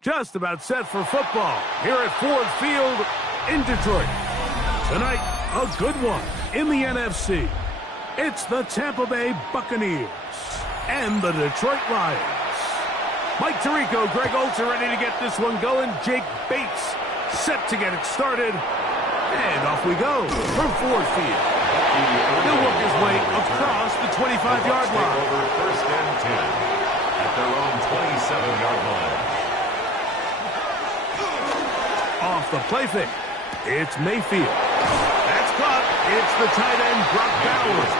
Just about set for football here at Ford Field in Detroit. Tonight, a good one in the NFC. It's the Tampa Bay Buccaneers and the Detroit Lions. Mike Tirico, Greg Olsen ready to get this one going. Jake Bates set to get it started. And off we go from Ford Field. He'll work his way across the 25-yard line. Over first and 10 at their own 27-yard line. Off the play fake, it's Mayfield. That's caught. It's the tight end, Brock Bowers.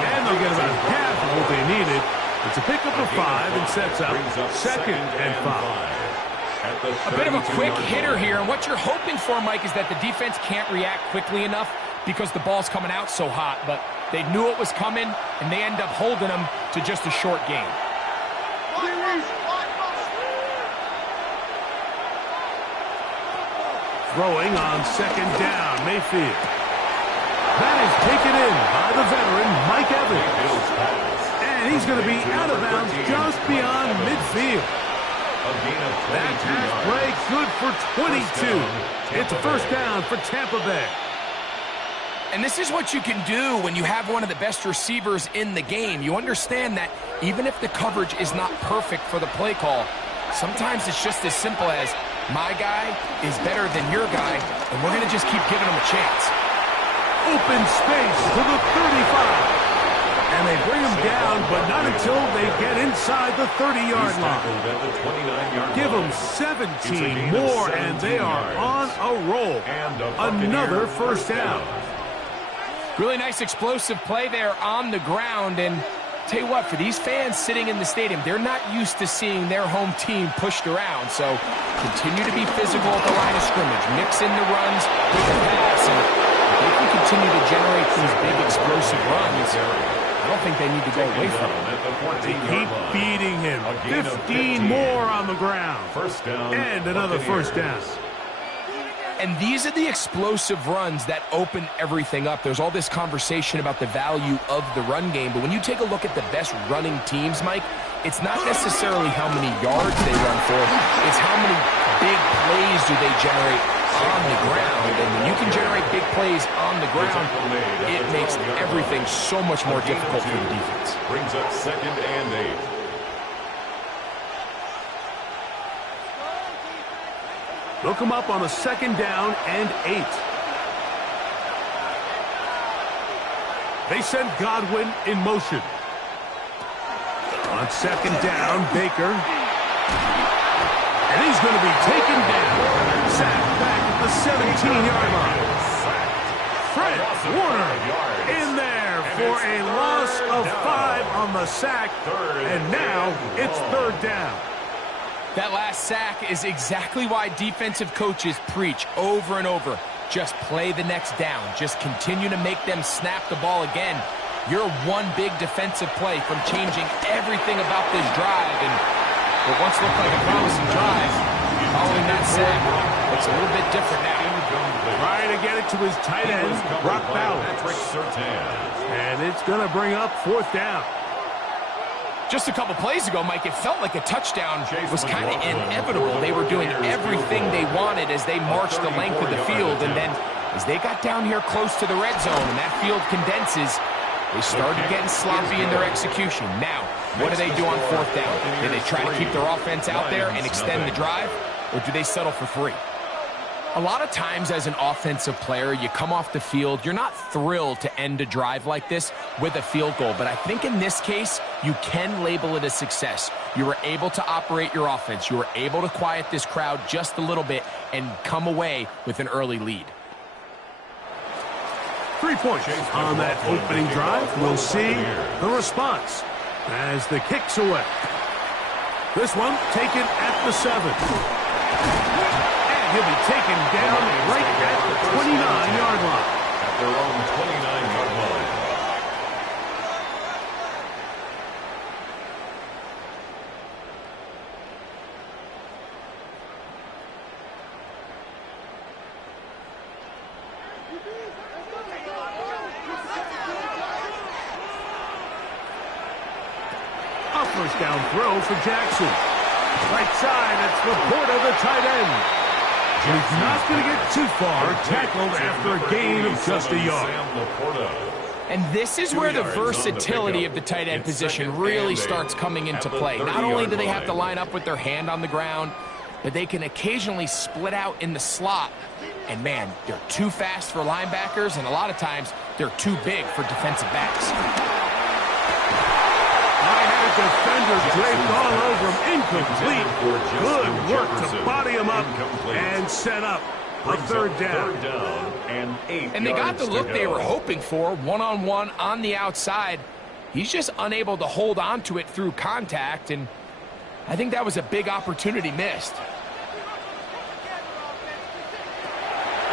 And they'll get about half of what they needed. It's a pickup of 5 and sets up second and 5. A bit of a quick hitter here, and what you're hoping for, Mike, is that the defense can't react quickly enough because the ball's coming out so hot. But they knew it was coming, and they end up holding them to just a short gain. Throwing on second down, Mayfield. That is taken in by the veteran, Mike Evans. And he's going to be out of bounds just beyond midfield. That pass play good for 22. It's a first down for Tampa Bay. And this is what you can do when you have one of the best receivers in the game. You understand that even if the coverage is not perfect for the play call, sometimes it's just as simple as, my guy is better than your guy, and we're going to just keep giving him a chance. Open space to the 35. And they bring him down, but not until they get inside the 30-yard line. Give them 17 more, and they are on a roll. Another first down. Really nice explosive play there on the ground, and tell you what, for these fans sitting in the stadium, they're not used to seeing their home team pushed around. So continue to be physical at the line of scrimmage. Mix in the runs with the pass. And if they can continue to generate these big explosive runs, I don't think they need to go away from him. They keep beating him. 15 more on the ground. First down. And another first down. And these are the explosive runs that open everything up. There's all this conversation about the value of the run game, but when you take a look at the best running teams, Mike, it's not necessarily how many yards they run for, it's how many big plays do they generate on the ground. And when you can generate big plays on the ground, it makes everything so much more difficult for the defense. Brings up 2nd and 8. Look him up on a 2nd down and 8. They send Godwin in motion. On 2nd down, Baker. And he's going to be taken down. Sacked back at the 17-yard line. Fred Warner in there for a loss of 5 on the sack. And now it's 3rd down. That last sack is exactly why defensive coaches preach over and over. Just play the next down. Just continue to make them snap the ball again. You're one big defensive play from changing everything about this drive. And what once looked like a promising drive, following that sack, looks a little bit different now. Trying to get it to his tight end, Brock Bowers. And it's going to bring up 4th down. Just a couple plays ago, Mike, it felt like a touchdown was kind of inevitable. They were doing everything they wanted as they marched the length of the field. And then as they got down here close to the red zone and that field condenses, they started getting sloppy in their execution. Now, what do they do on 4th down? Do they try to keep their offense out there and extend the drive, or do they settle for 3? A lot of times as an offensive player, you come off the field, you're not thrilled to end a drive like this with a field goal. But I think in this case, you can label it a success. You were able to operate your offense. You were able to quiet this crowd just a little bit and come away with an early lead. 3 points on that opening drive. We'll see the response as the kick's away. This one taken at the 7. He'll be taken down right at the 29-yard line. At their own 29-yard line. A 1st down throw for Jackson. Right side, it's Laporta, the tight end. He's not going to get too far, tackled after a gain of just a yard. And this is where the versatility of the tight end position really starts coming into play. Not only do they have to line up with their hand on the ground, but they can occasionally split out in the slot. And man, they're too fast for linebackers, and a lot of times they're too big for defensive backs. Defender draped all over him, incomplete. Good work to body him up and set up a 3rd down. And they got the look they were hoping for, one-on-one on the outside. He's just unable to hold on to it through contact, and I think that was a big opportunity missed.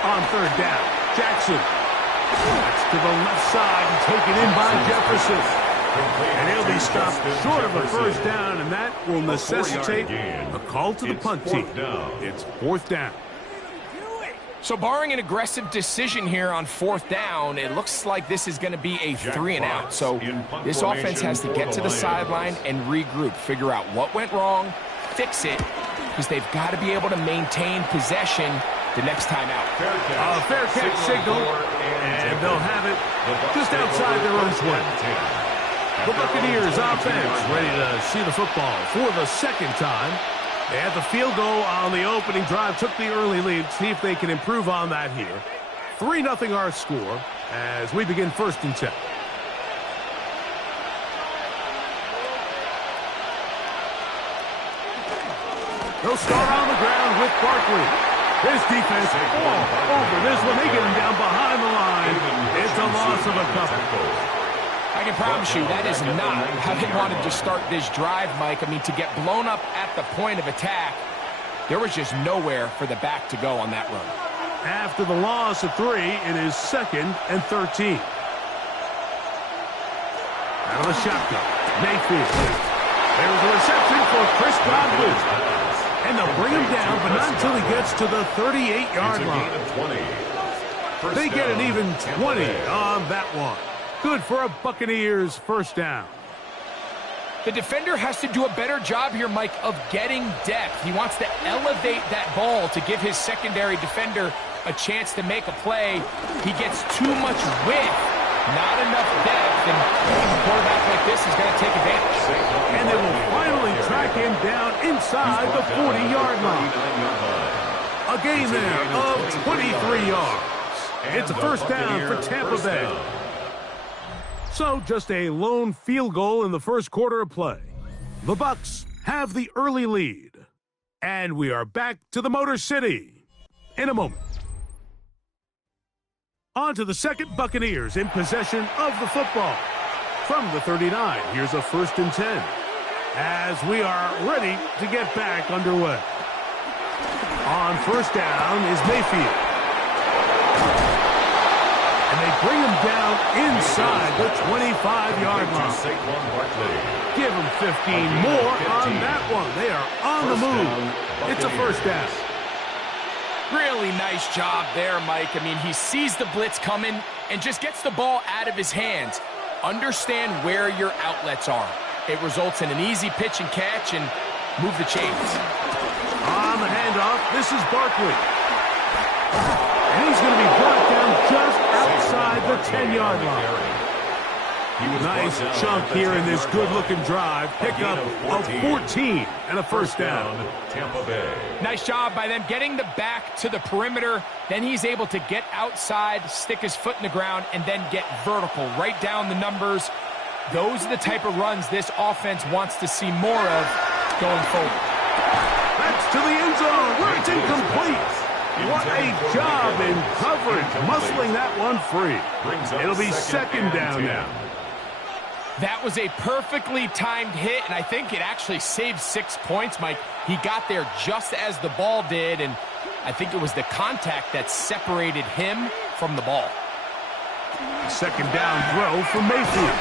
On 3rd down, Jackson. That's to the left side and taken in by Jefferson. And he'll be stopped short of a 1st down, and that will necessitate a call to the punt team. It's 4th down. So barring an aggressive decision here on 4th down, it looks like this is going to be a 3-and-out. So this offense has to get to the sideline and regroup, figure out what went wrong, fix it, because they've got to be able to maintain possession the next time out. Fair catch signal, and they'll have it just outside their own 20. The Buccaneers offense ready to see the football for the 2nd time. They had the field goal on the opening drive, took the early lead. See if they can improve on that here. 3-0 our score as we begin 1st and 10. They'll start on the ground with Barkley. This defense all over this one. They get him down behind the line. It's a loss of a couple. I can promise you that is not how they wanted to start this drive, Mike. I mean, to get blown up at the point of attack, there was just nowhere for the back to go on that run. After the loss of 3, it is 2nd and 13. Out of the shotgun, Mayfield. There's a reception for Chris Godwin. And they'll bring him down, but not until he gets to the 38-yard line. They get an even 20 on that one. Good for a Buccaneers first down. The defender has to do a better job here, Mike, of getting depth. He wants to elevate that ball to give his secondary defender a chance to make a play. He gets too much width, not enough depth, and a quarterback like this is going to take advantage. And they will finally track him down inside the 40-yard line. A gain there of 23 yards. It's a first down for Tampa Bay. So just a lone field goal in the first quarter of play. The Bucs have the early lead. And we are back to the Motor City in a moment. On to the second. Buccaneers in possession of the football. From the 39, here's a 1st and 10. As we are ready to get back underway. On first down is Mayfield. And they bring him down inside the 25-yard line. Give him 15 more on that one. They are on the move. It's a first down. Really nice job there, Mike. I mean, he sees the blitz coming and just gets the ball out of his hands. Understand where your outlets are. It results in an easy pitch and catch and move the chains. On the handoff, this is Barkley. And he's going to be brought down just outside the 10-yard line. Nice chunk here in this good-looking drive. Pickup of 14 and a first down. Tampa Bay. Nice job by them getting the back to the perimeter. Then he's able to get outside, stick his foot in the ground, and then get vertical. Right down the numbers. Those are the type of runs this offense wants to see more of going forward. That's to the end zone where it's incomplete. What a job in coverage, muscling that one free. It'll be second down now. That was a perfectly timed hit, and I think it actually saved 6 points, Mike. He got there just as the ball did, and I think it was the contact that separated him from the ball. Second down throw for Mayfield.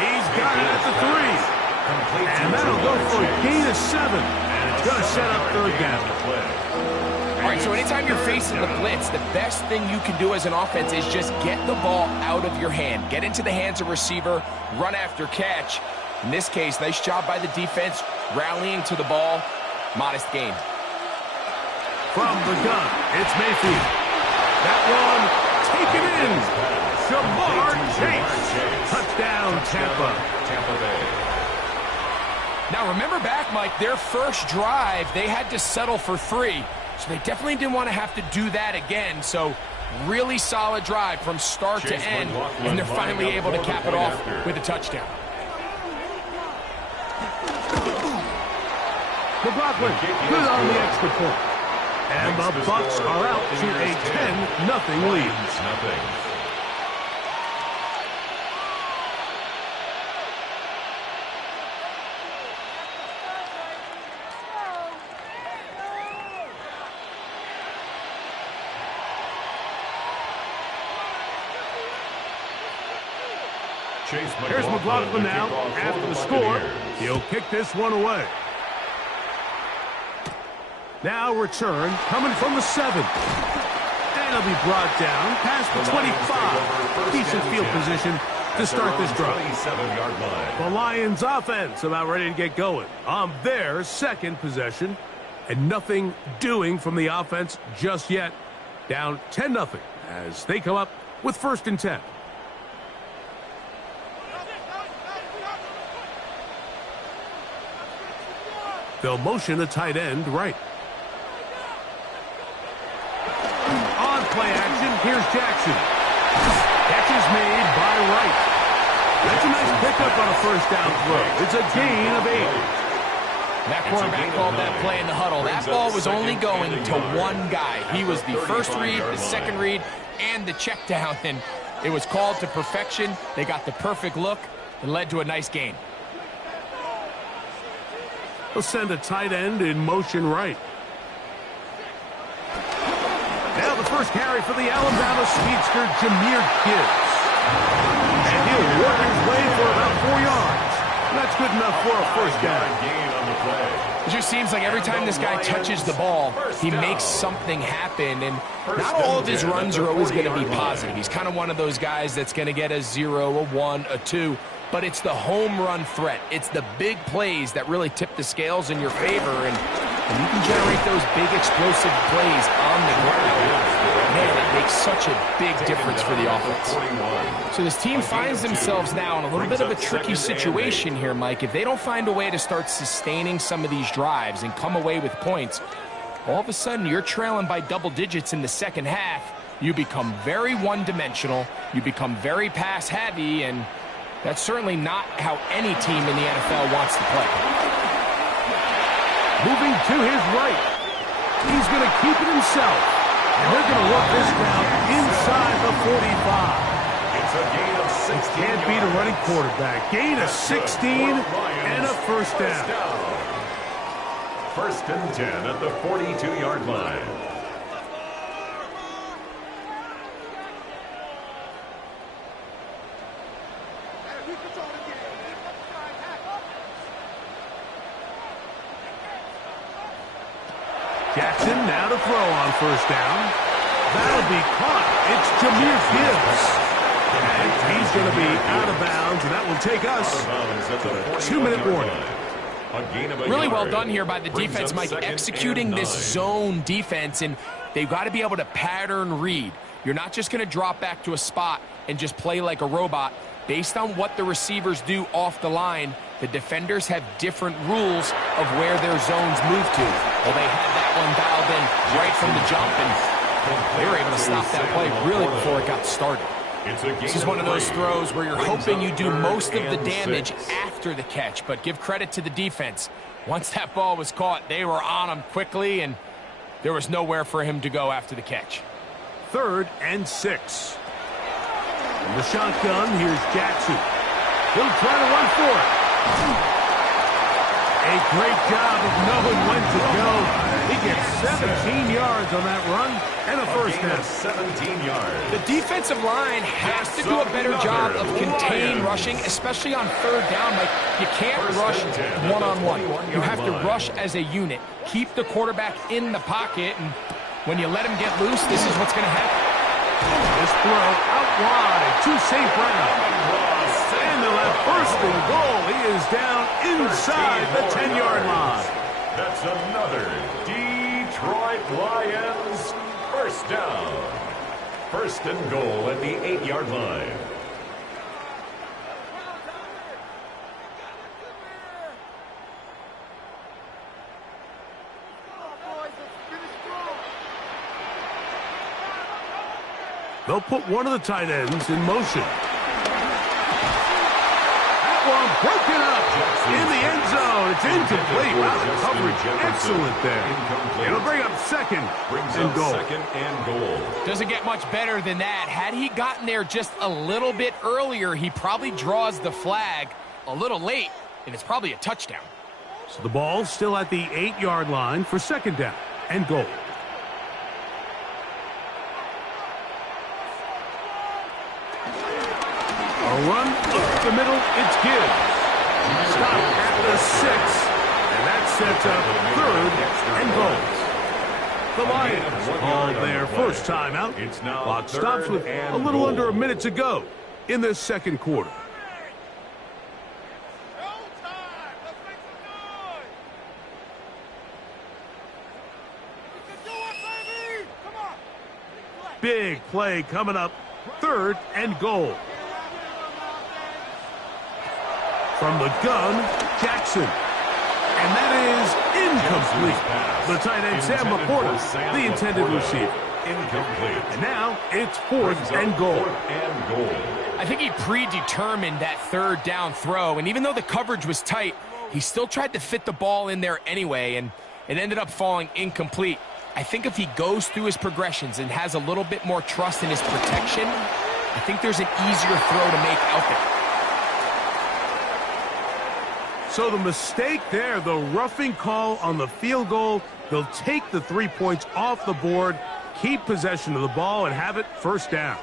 He's got it at the 3. And that'll go for a gain of 7. And it's going to set up third down. All right, so anytime you're facing the blitz, the best thing you can do as an offense is just get the ball out of your hand. Get into the hands of receiver, run after catch. In this case, nice job by the defense, rallying to the ball. Modest gain. From the gun, it's Mayfield. That one taken in. Ja'Marr Chase. Touchdown, Tampa Bay. Now remember back, Mike, their first drive, they had to settle for 3. So they definitely didn't want to have to do that again. So really solid drive from start to end, and they're finally able to cap it off with a touchdown. McLaughlin, good on the extra point. And the Bucs are out to a 10-0 lead. Here's McLaughlin now after the score. He'll kick this one away. Now return coming from the 7. And he'll be brought down past the 25. Decent field position to start this drive. The Lions offense about ready to get going on their second possession. And nothing doing from the offense just yet. Down 10-0 as they come up with 1st and 10. They'll motion a tight end right. On play action, here's Jackson. Catch is made by Wright. That's a nice pickup on a first down throw. It's a gain of 8. That quarterback called that play in the huddle. That ball was only going to one guy. He was the first read, the second read, and the check down. And it was called to perfection. They got the perfect look and led to a nice gain. They'll send a tight end in motion right. Now the first carry for the Alabama speedster, Jahmyr Gibbs. And he'll work his way for about 4 yards. That's good enough for a first down. It just seems like every time this guy touches the ball, he makes something happen, and not all of his runs are always going to be positive. He's kind of one of those guys that's going to get a 0, a 1, a 2, but it's the home run threat. It's the big plays that really tip the scales in your favor, and when you can generate those big explosive plays on the ground, man, it makes such a big difference for the offense. So this team finds themselves now in a little bit of a tricky situation here, Mike. If they don't find a way to start sustaining some of these drives and come away with points, all of a sudden you're trailing by double digits in the second half. You become very one-dimensional. You become very pass-heavy, and that's certainly not how any team in the NFL wants to play. Moving to his right. He's going to keep it himself. And they're going to work this down inside the 45. It's a gain of 16 Can't beat a running quarterback. Gain of 16 and a first down. First and 10 at the 42-yard line. Jackson now to throw on first down. That'll be caught. It's Jahmyr Gibbs. And he's going to be out of bounds, and that will take us to the 2-minute warning. Really well done here by the defense, Mike, executing this zone defense, and they've got to be able to pattern read. You're not just going to drop back to a spot and just play like a robot. Based on what the receivers do off the line, the defenders have different rules of where their zones move to. Well, they had that one dialed in right from the jump, and they were able to stop that play really before it got started. This is one of those throws where you're hoping you do most of the damage after the catch, but give credit to the defense. Once that ball was caught, they were on him quickly, and there was nowhere for him to go after the catch. 3rd and 6. From the shotgun, here's Jackson. He'll try to run for it. A great job of knowing when to go. He gets 17 yards on that run and a first down. 17 yards. The defensive line has to do a better job of contained rushing, especially on 3rd down. Like, you can't rush one-on-one. You have to rush as a unit. Keep the quarterback in the pocket, and when you let him get loose, this is what's going to happen. This throw out wide to St. Brown. And they'll have 1st and goal. He is down inside the 10-yard line. That's another Detroit Lions first down. 1st and goal at the 8-yard line. They'll put one of the tight ends in motion. That one broken up in the end zone. It's incomplete. Wow, the coverage excellent there. It'll bring up 2nd and goal. 2nd and goal. Doesn't get much better than that. Had he gotten there just a little bit earlier, he probably draws the flag a little late, and it's probably a touchdown. So the ball's still at the 8-yard line for 2nd down and goal. A run up the middle, it's Gibbs. Stop at the 6, and that sets up 3rd and goal. The Lions called their first timeout. Clock stops with a little under a minute to go in the 2nd quarter. Big play coming up, 3rd and goal. From the gun, Jackson. And that is incomplete. The tight end, Sam Laporta, the intended receiver. Incomplete. And now it's 4th and goal. I think he predetermined that 3rd down throw, and even though the coverage was tight, he still tried to fit the ball in there anyway, and it ended up falling incomplete. I think if he goes through his progressions and has a little bit more trust in his protection, I think there's an easier throw to make out there. So the mistake there, the roughing call on the field goal, they'll take the 3 points off the board, keep possession of the ball, and have it 1st down.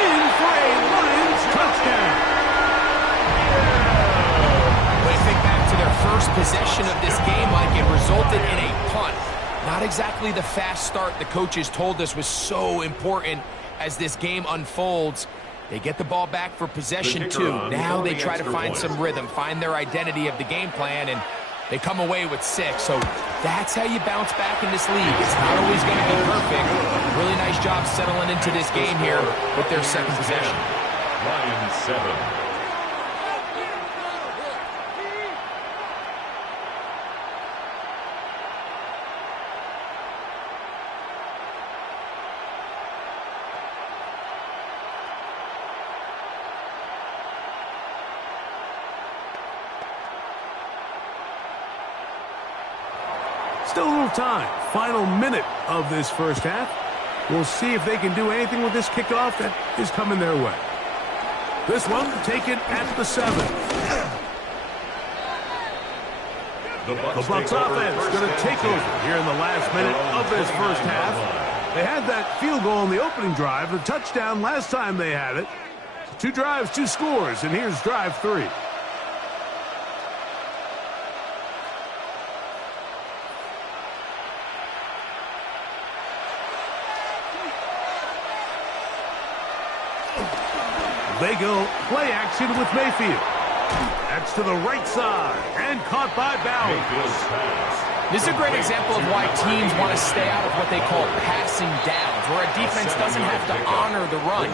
in for a Lions touchdown. When you think back to their first possession of this game, Mike, it resulted in a punt. Not exactly the fast start the coaches told us was so important as this game unfolds. They get the ball back for possession 2. Now they try to find some rhythm, find their identity of the game plan, and they come away with 6. So that's how you bounce back in this league. It's not always going to be perfect. Really nice job settling into this game here with their second possession. Lions 7. Still a little time. Final minute of this first half. We'll see if they can do anything with this kickoff that is coming their way. This one taken at the 7. The Bucs offense going to take over here in the last minute of this first half. They had that field goal on the opening drive, the touchdown last time they had it. 2 drives, 2 scores, and here's drive 3. They go play action with Mayfield. That's to the right side and caught by Bowers. This is a great example of why teams want to stay out of what they call passing downs, where a defense doesn't have to honor the run.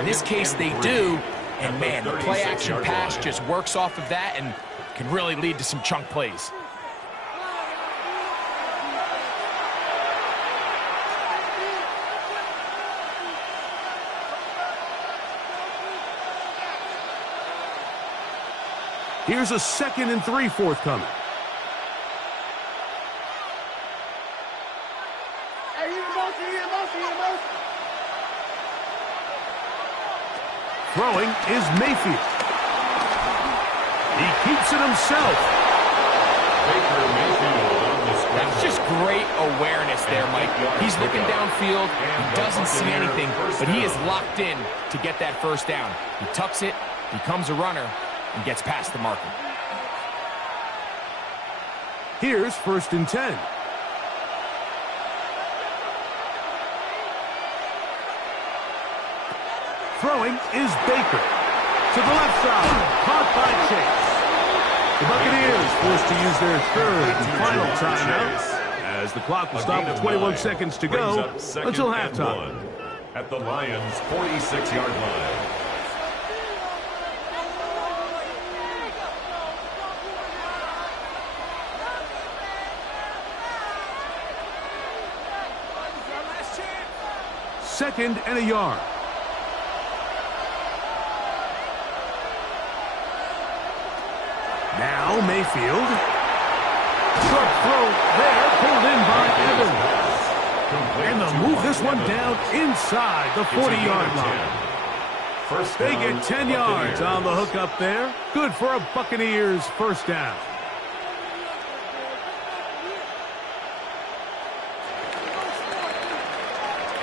In this case, they do, and man, the play action pass just works off of that and can really lead to some chunk plays. Here's a 2nd and 3 forthcoming. Throwing is Mayfield. He keeps it himself. That's just great awareness there, Mike. He's looking downfield. He doesn't see anything, but he is locked in to get that first down. He tucks it, becomes a runner, and gets past the marker. Here's 1st and 10. Throwing is Baker. To the left side. Caught by Chase. The Buccaneers forced to use their 3rd and final timeout as the clock will stop with 21 seconds to go until halftime. At the Lions' 46-yard line. Second and a yard. Now Mayfield. Short throw there, pulled in by Evans. And they'll move this one down inside the 40-yard line. They get 10 yards on the hook up there. Good for a Buccaneers first down.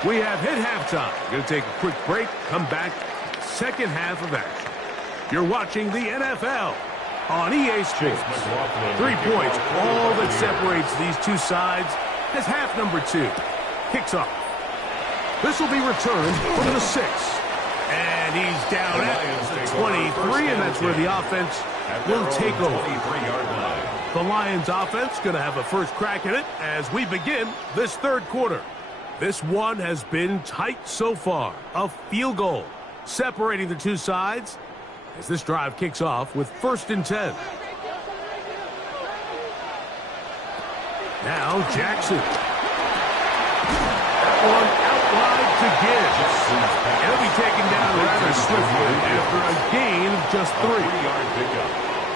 We have hit halftime. Going to take a quick break, come back, second half of action. You're watching the NFL on EA Sports. 3 points, all that separates these two sides as half number 2 kicks off. This will be returned from the 6. And he's down at the 23, and that's where the offense will take over. The Lions offense going to have a first crack at it as we begin this third quarter. This one has been tight so far. A field goal separating the two sides as this drive kicks off with 1st and 10. Now Jackson. That one out wide to Gibbs. He'll be taken down rather swiftly after a gain of just 3.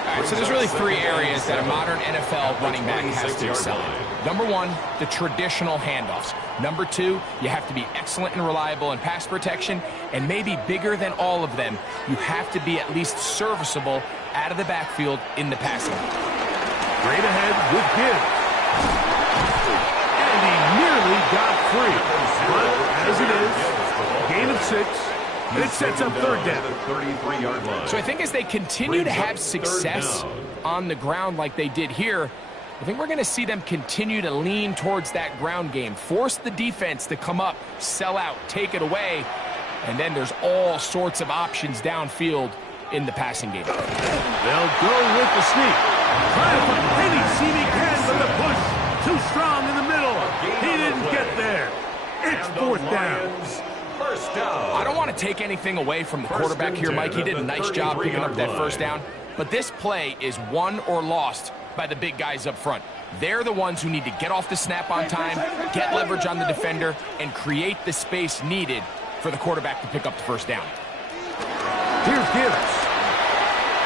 All right, so there's really 3 areas that a modern NFL running back has to excel in. Number 1, the traditional handoffs. Number 2, you have to be excellent and reliable in pass protection, and maybe bigger than all of them, you have to be at least serviceable out of the backfield in the passing. Straight ahead with Gibbs. And he nearly got free. But as it is, gain of 6, And it sets up third down. So I think as they continue to have success on the ground like they did here, I think we're going to see them continue to lean towards that ground game, force the defense to come up, sell out, take it away, and then there's all sorts of options downfield in the passing game. They'll go with the sneak. Trying to find any seeming hand, but the push too strong in the middle. He didn't get there. It's fourth down. I don't want to take anything away from the quarterback here, Mike. He did a nice job picking up that first down. But this play is won or lost by the big guys up front. They're the ones who need to get off the snap on time, get leverage on the defender, and create the space needed for the quarterback to pick up the first down. Here's Gibbs.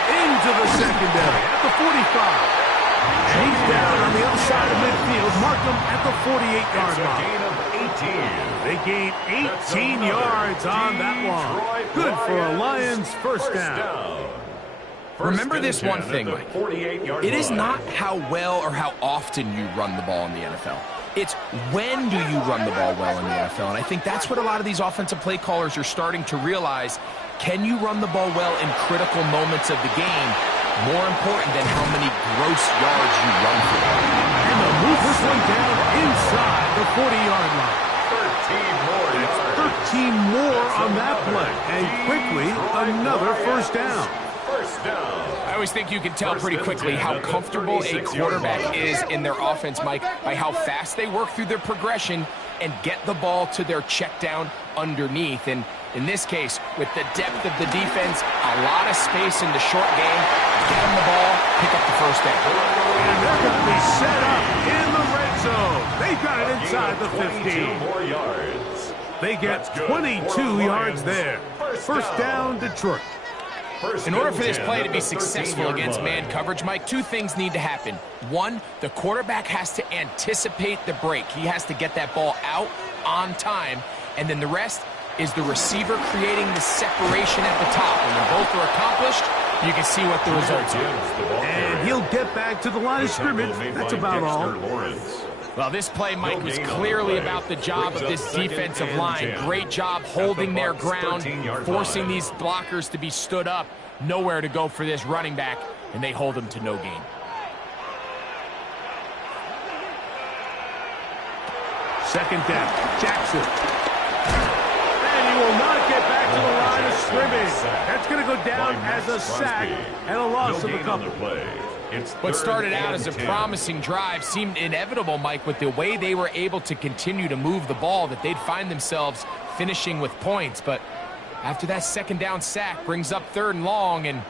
Into the secondary at the 45. And he's down on the other side of midfield. Mark him at the 48-yard line. They gain 18 yards on that one. Good for a Lions first down. Remember this one thing, Mike. It is not how well or how often you run the ball in the NFL. It's when do you run the ball well in the NFL. And I think that's what a lot of these offensive play callers are starting to realize. Can you run the ball well in critical moments of the game? More important than how many gross yards you run for. And they'll move this one down inside the 40-yard line. 13 more on that play. And quickly, another first down. I always think you can tell pretty quickly how comfortable a quarterback is in their offense, Mike, by how fast they work through their progression and get the ball to their check down underneath. And in this case, with the depth of the defense, a lot of space in the short game, get them the ball, pick up the first down. And they're going to be set up in the red zone. They got it inside the 15. More yards. They get 22 yards there. First down, Detroit. In order for this play to be successful against man coverage, Mike, two things need to happen. One, the quarterback has to anticipate the break. He has to get that ball out on time. And then the rest is the receiver creating the separation at the top. And when both are accomplished, you can see what the results are. And he'll get back to the line of scrimmage. That's about all. Well, this play, Mike, was clearly about the job of this defensive line. Great job holding their ground, forcing these blockers to be stood up. Nowhere to go for this running back, and they hold him to no gain. Second down, Jackson. And he will not get back to the line of scrimmage. That's going to go down as a sack and a loss of a couple. What started out as a promising drive seemed inevitable, Mike, with the way they were able to continue to move the ball, that they'd find themselves finishing with points. But after that second down sack brings up third and long, and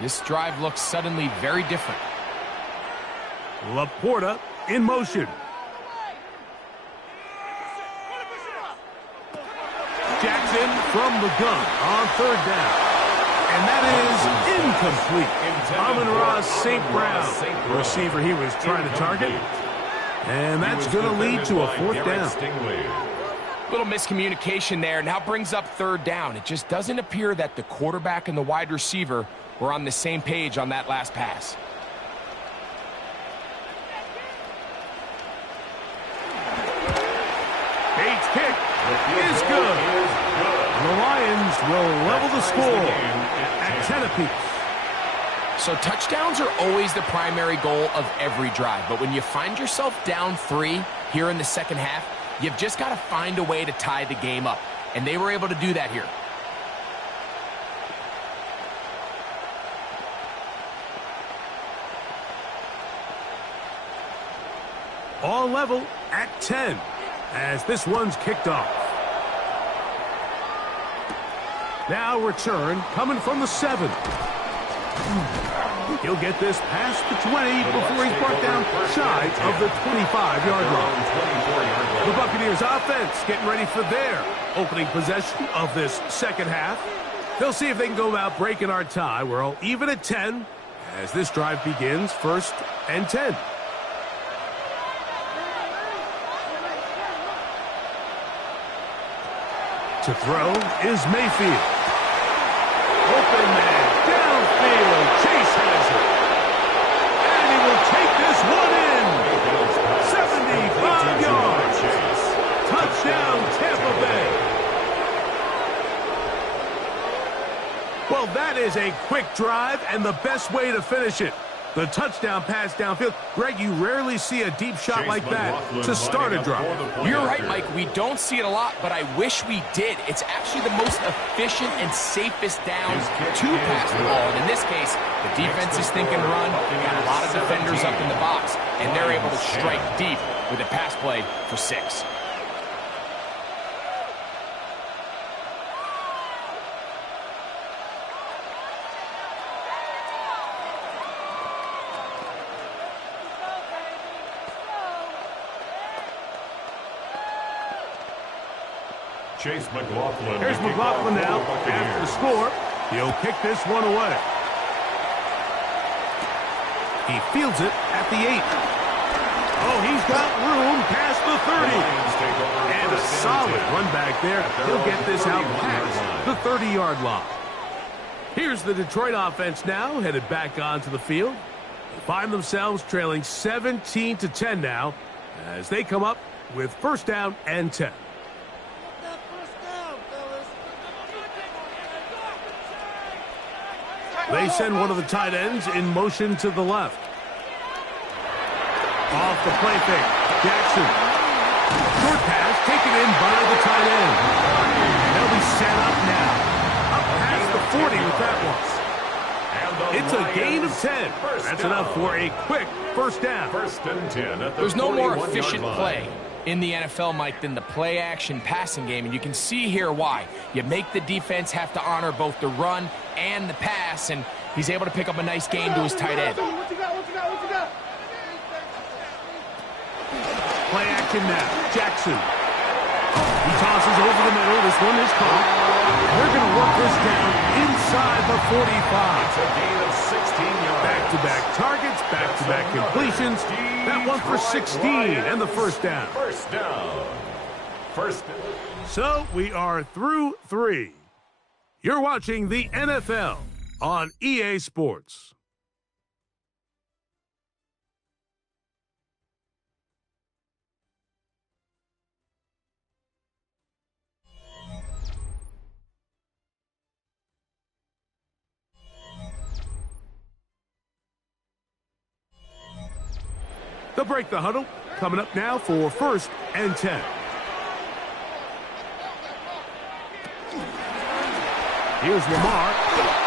this drive looks suddenly very different. Laporta in motion. Jackson from the gun on third down. And that is incomplete. Amon-Ra St. Brown, the receiver he was trying to target. And that's going to lead to a fourth down. Little miscommunication there. Now brings up third down. It just doesn't appear that the quarterback and the wide receiver were on the same page on that last pass. Bates' kick is good. The Lions will level the score at 10 apiece. So touchdowns are always the primary goal of every drive. But when you find yourself down 3 here in the second half, you've just got to find a way to tie the game up. And they were able to do that here. All level at 10 as this one's kicked off. Now return coming from the 7. He'll get this past the 20 before he's brought down shy of the 25-yard line. The Buccaneers offense getting ready for their opening possession of this second half. They'll see if they can go about breaking our tie. We're all even at 10 as this drive begins, 1st and 10. To throw is Mayfield. Open man, downfield, Chase has it. And he will take this one in. 75 yards. Touchdown, Tampa Bay. Well, that is a quick drive and the best way to finish it. The touchdown pass downfield. Greg, you rarely see a deep shot like that to start a drive. You're right, Mike. We don't see it a lot, but I wish we did. It's actually the most efficient and safest down to pass the ball. And in this case, the defense is thinking run, got a lot of defenders up in the box, and they're able to strike deep with a pass play for 6. Chase McLaughlin. Here's McLaughlin now after the score. He'll kick this one away. He fields it at the 8. Oh, he's got room past the 30. And a solid run back there. He'll get this out past the 30-yard line. Here's the Detroit offense now, headed back onto the field. They find themselves trailing 17-10 now as they come up with first down and 10. They send one of the tight ends in motion to the left. Off the play fake. Jackson. Short pass taken in by the tight end. They'll be set up now. Up past the 40 with that one. It's a gain of 10. That's enough for a quick first down. First and 10 at the There's no more efficient play in the NFL, Mike, than the play-action passing game, and you can see here why. You make the defense have to honor both the run and the pass, and he's able to pick up a nice gain to his tight end. Play action now. Jackson. He tosses over the middle. This one is caught. They're going to work this down inside the 45. It's a gain of 16 yards. Back-to-back targets, back-to-back completions. That one for 16 and the first down. First down. First down. So we are through 3. You're watching the NFL on EA Sports. They'll break the huddle. Coming up now for first and 10. Here's Lamar.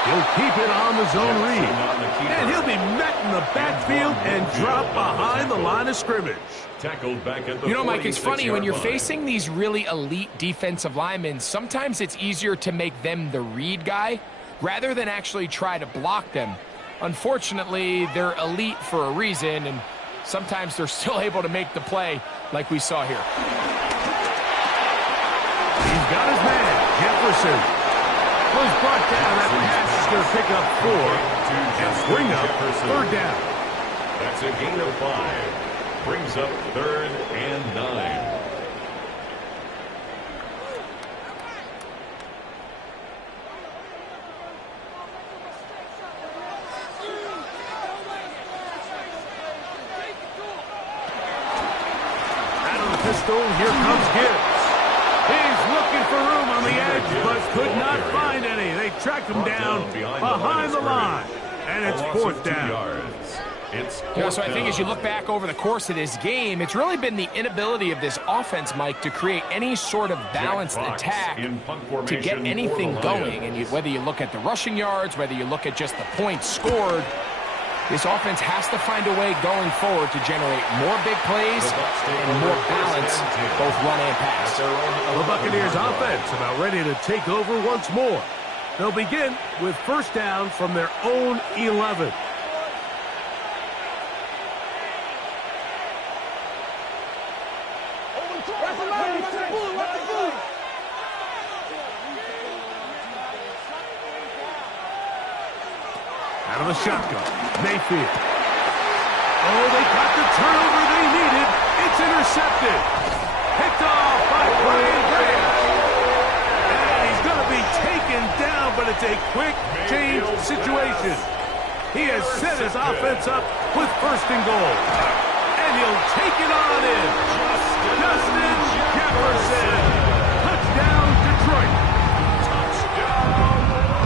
He'll keep it on the zone read. And he'll be met in the backfield and dropped behind the line of scrimmage. Tackled back at the You know, Mike, it's funny when you're 46-yard line. facing these really elite defensive linemen, sometimes it's easier to make them the read guy rather than actually try to block them. Unfortunately, they're elite for a reason, and sometimes they're still able to make the play like we saw here. He's got his man, Jefferson. Well, he's brought down. That pass is going to pick up 4 and bring up third down. That's a gain of 5. Brings up third and 9. Pistol, here comes Gibbs. He's looking for room on the edge, but could not find any. They track him down behind the line, and it's fourth down. So I think as you look back over the course of this game, it's really been the inability of this offense, Mike, to create any sort of balanced attack to get anything going. And whether you look at the rushing yards, whether you look at just the points scored, this offense has to find a way going forward to generate more big plays and more balance, both run and pass. The Buccaneers offense about ready to take over once more. They'll begin with first down from their own 11. Out of the shotgun, Mayfield. Oh, they got the turnover they needed. It's intercepted. Picked off by Brian Grant. And he's going to be taken down, but it's a quick change situation. He has set his offense up with first and goal. And he'll take it on in. Justin Jefferson. Touchdown, Detroit.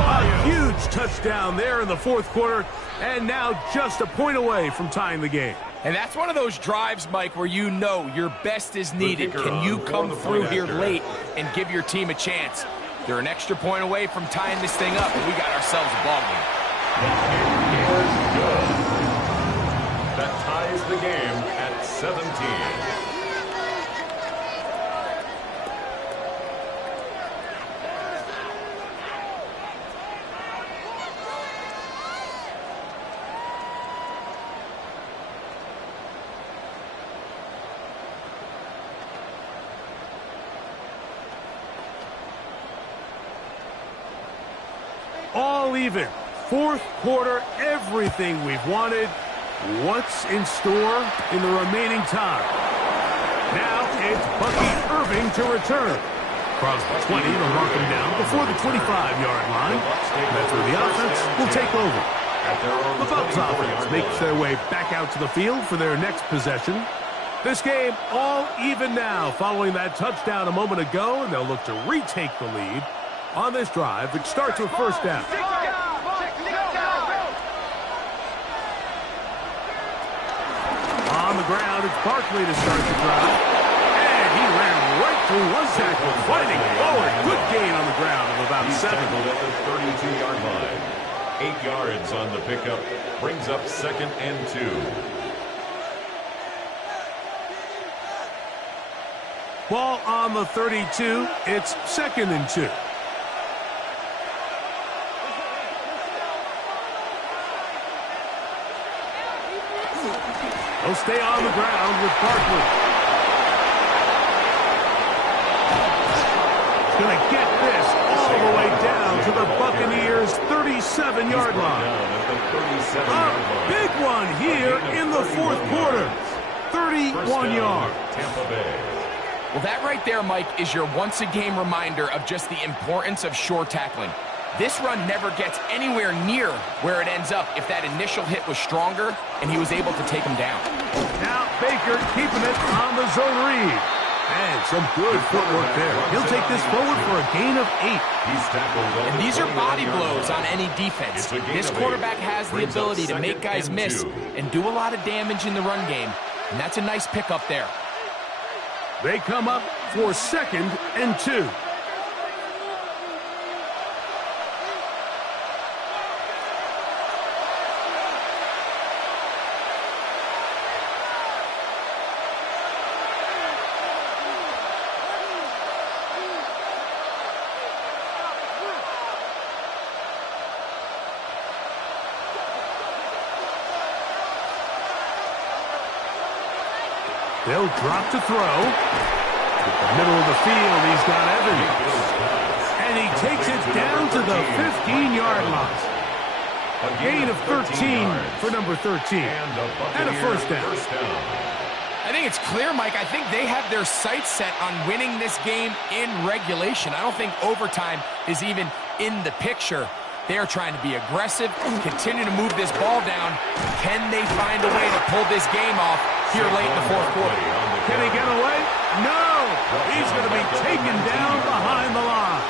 A huge huge touchdown there in the fourth quarter, and now just a point away from tying the game. And that's one of those drives, Mike, where you know your best is needed. Can you come through here late and give your team a chance? They're an extra point away from tying this thing up, and we got ourselves a ball game. It is good. That ties the game at 17. All even. Fourth quarter, everything we've wanted. What's in store in the remaining time? Now it's Bucky Irving to return. Across the 20, they'll mark him down before the 25-yard line. That's where the offense will take over. The Bucs offense makes their way back out to the field for their next possession. This game all even now following that touchdown a moment ago, and they'll look to retake the lead on this drive, which starts with first down. On the ground, it's Barkley to start the drive. And he ran right through one tackle, fighting forward. Good gain on the ground of about 7. At the 32-yard line. 8 yards on the pickup. Brings up 2nd and 2. Ball on the 32. It's 2nd and 2. He'll stay on the ground with Barkley. He's going to get this all the way down to the Buccaneers' 37-yard line. A big one here in the fourth quarter. 31 yards. Tampa Bay. Well, that right there, Mike, is your once-a-game reminder of just the importance of short tackling. This run never gets anywhere near where it ends up if that initial hit was stronger and he was able to take him down. Now Baker keeping it on the zone read. And some good footwork there. He'll take this forward for a gain of 8. And these are body blows on any defense. This quarterback has the ability to make guys miss and do a lot of damage in the run game. And that's a nice pickup there. They come up for 2nd and 2. They'll drop to throw. At the middle of the field, he's got Evans. And he takes it down to the 15-yard line. A gain of 13 for number 13. And a first down. I think it's clear, Mike. I think they have their sights set on winning this game in regulation. I don't think overtime is even in the picture. They're trying to be aggressive, continue to move this ball down. Can they find a way to pull this game off here late in the fourth quarter? Can he get away? No! He's going to be taken down behind the line.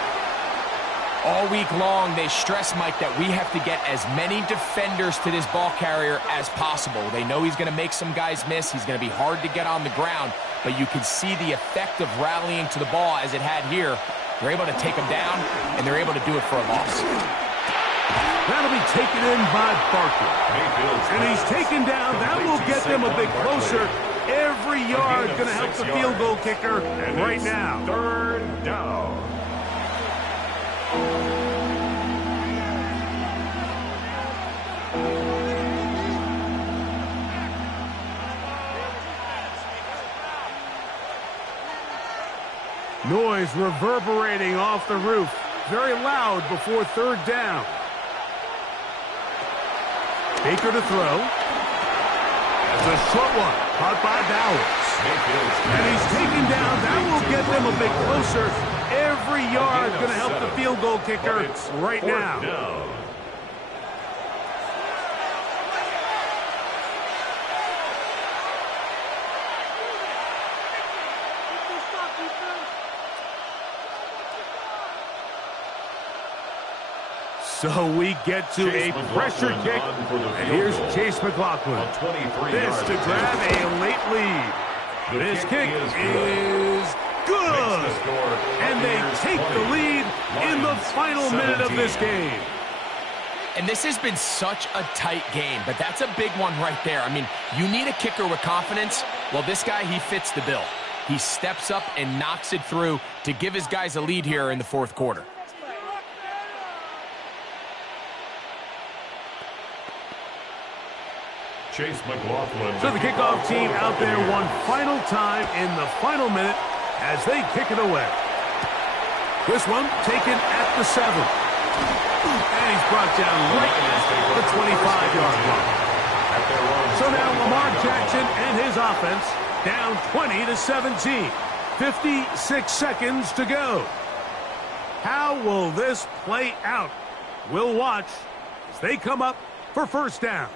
All week long, they stress, Mike, that we have to get as many defenders to this ball carrier as possible. They know he's going to make some guys miss. He's going to be hard to get on the ground, but you can see the effect of rallying to the ball as it had here. They're able to take him down, and they're able to do it for a loss. That'll be taken in by Barkley. And he's taken down. That will get them a bit closer. Every yard going to help the field goal kicker right now. 3rd down. Noise reverberating off the roof. Very loud before 3rd down. Baker to throw. It's a short one, caught by Bowers. And he's taken down. That will get them a bit closer. Every yard going to help the field goal kicker right now. So we get to a pressure kick, and here's Chase McLaughlin. This to grab a late lead. This kick is good, and they take the lead in the final minute of this game. And this has been such a tight game, but that's a big one right there. I mean, you need a kicker with confidence. Well, this guy, he fits the bill. He steps up and knocks it through to give his guys a lead here in the fourth quarter. Chase McLaughlin. So the kickoff team out there one final time in the final minute as they kick it away. This one taken at the 7. And he's brought down right at the 25-yard line. So now Lamar Jackson and his offense down 20-17. 56 seconds to go. How will this play out? We'll watch as they come up for first down.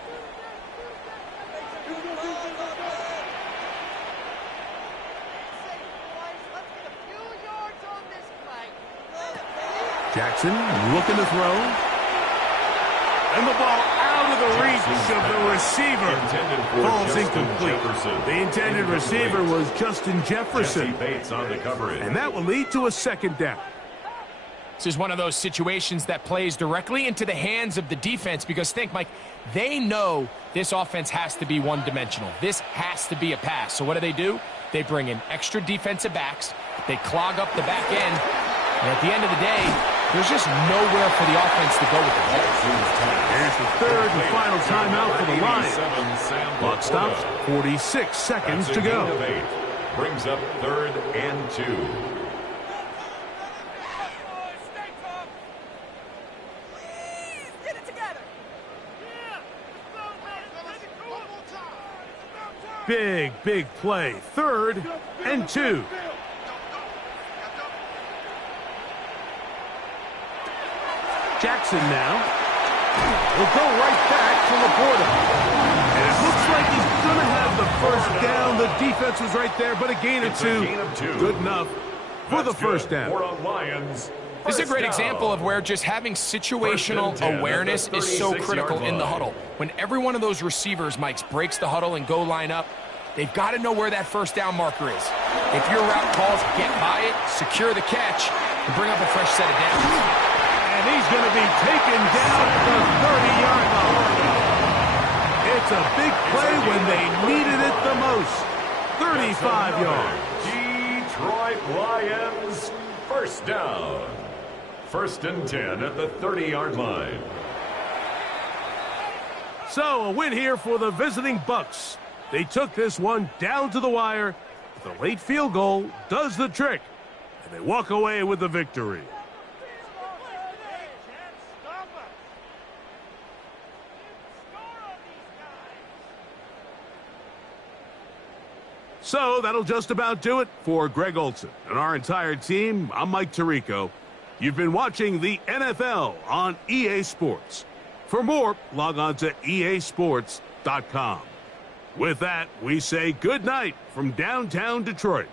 Jackson looking to throw. And the ball out of the reach of the receiver. Falls incomplete. The intended receiver was Justin Jefferson. And that will lead to a second down. This is one of those situations that plays directly into the hands of the defense because think, Mike, they know this offense has to be one-dimensional. This has to be a pass. So what do? They bring in extra defensive backs. They clog up the back end. And at the end of the day, there's just nowhere for the offense to go with the ball. Here's the third and final timeout for the Lions. Clock stops, 46 seconds to go. Brings up 3rd and 2. Big play. 3rd and 2. Jackson now will go right back to Laporta. And it looks like he's going to have the first down. The defense was right there, but a gain of two. Good enough for the first down. This is a great example of where just having situational awareness is so critical in the huddle. When every one of those receivers, Mike, breaks the huddle and go line up, they've got to know where that first down marker is. If your route calls, get by it, secure the catch, and bring up a fresh set of downs. And he's going to be taken down at the 30-yard line. It's a big play when they needed it the most. 35 yards. Detroit Lions, first down. 1st and 10 at the 30-yard line. So a win here for the visiting Bucks. They took this one down to the wire. The late field goal does the trick. And they walk away with the victory. So that'll just about do it for Greg Olsen and our entire team. I'm Mike Tirico. You've been watching the NFL on EA Sports. For more, log on to easports.com. With that, we say good night from downtown Detroit.